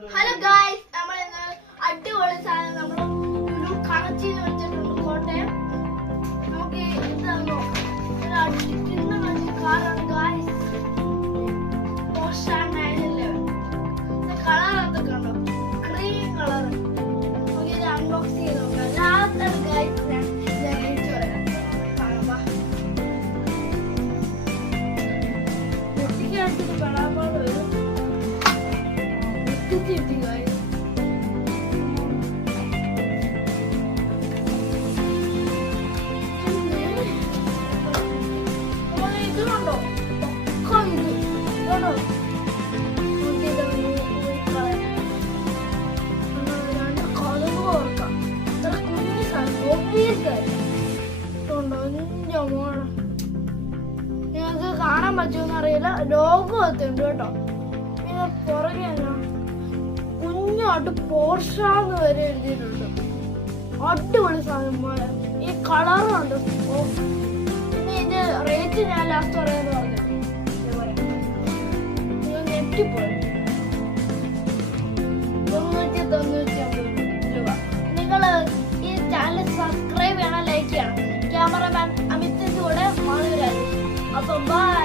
Hello guys, നമ്മൾ ഇന്ന് അടിപൊളി സാധനം നമ്മൾ ഒരു കണച്ചിന് വെച്ചിട്ടുണ്ട് കോട്ടയം. നമുക്ക് ഇതാണോ കാറാണ് ഗായ്സ്, കളറൊക്കെ കണ്ടോ, ക്രീം കളർ. നമുക്ക് ഇത് അൺബോക്സ് ചെയ്ത് നോക്കാം. ലാസ്റ്റാണ് ഗായ്സ് ഞാൻ കഴിച്ചു വരാം. കുട്ടിക്കടുത്തിട്ട് കളാപ്പാട് വരും. Guys. നിങ്ങൾക്ക് കാണാൻ പറ്റുമെന്ന് അറിയില്ല, ലോഗോ എത്തുന്നുണ്ട് കേട്ടോ. പിന്നെ പുറകെ കുഞ്ഞാട്ട് പോർഷാന്ന് വരെ എഴുതിയിട്ടുണ്ട്. അടിപൊളി സാധനം. ഈ കളറുണ്ട്. പിന്നെ ഇതിന്റെ റേറ്റ് ഞാൻ ലാസ്റ്റ് പറയാന്ന് പറഞ്ഞു. ഞെട്ടിപ്പോയി. 399 രൂപ. നിങ്ങൾ ഈ ചാനൽ സബ്സ്ക്രൈബ് ചെയ്യണം, ലൈക്ക് ചെയ്യണം. ക്യാമറമാൻ അമിത്തിന്റെ കൂടെ മാധുരാജ്. അപ്പൊ ബൈ.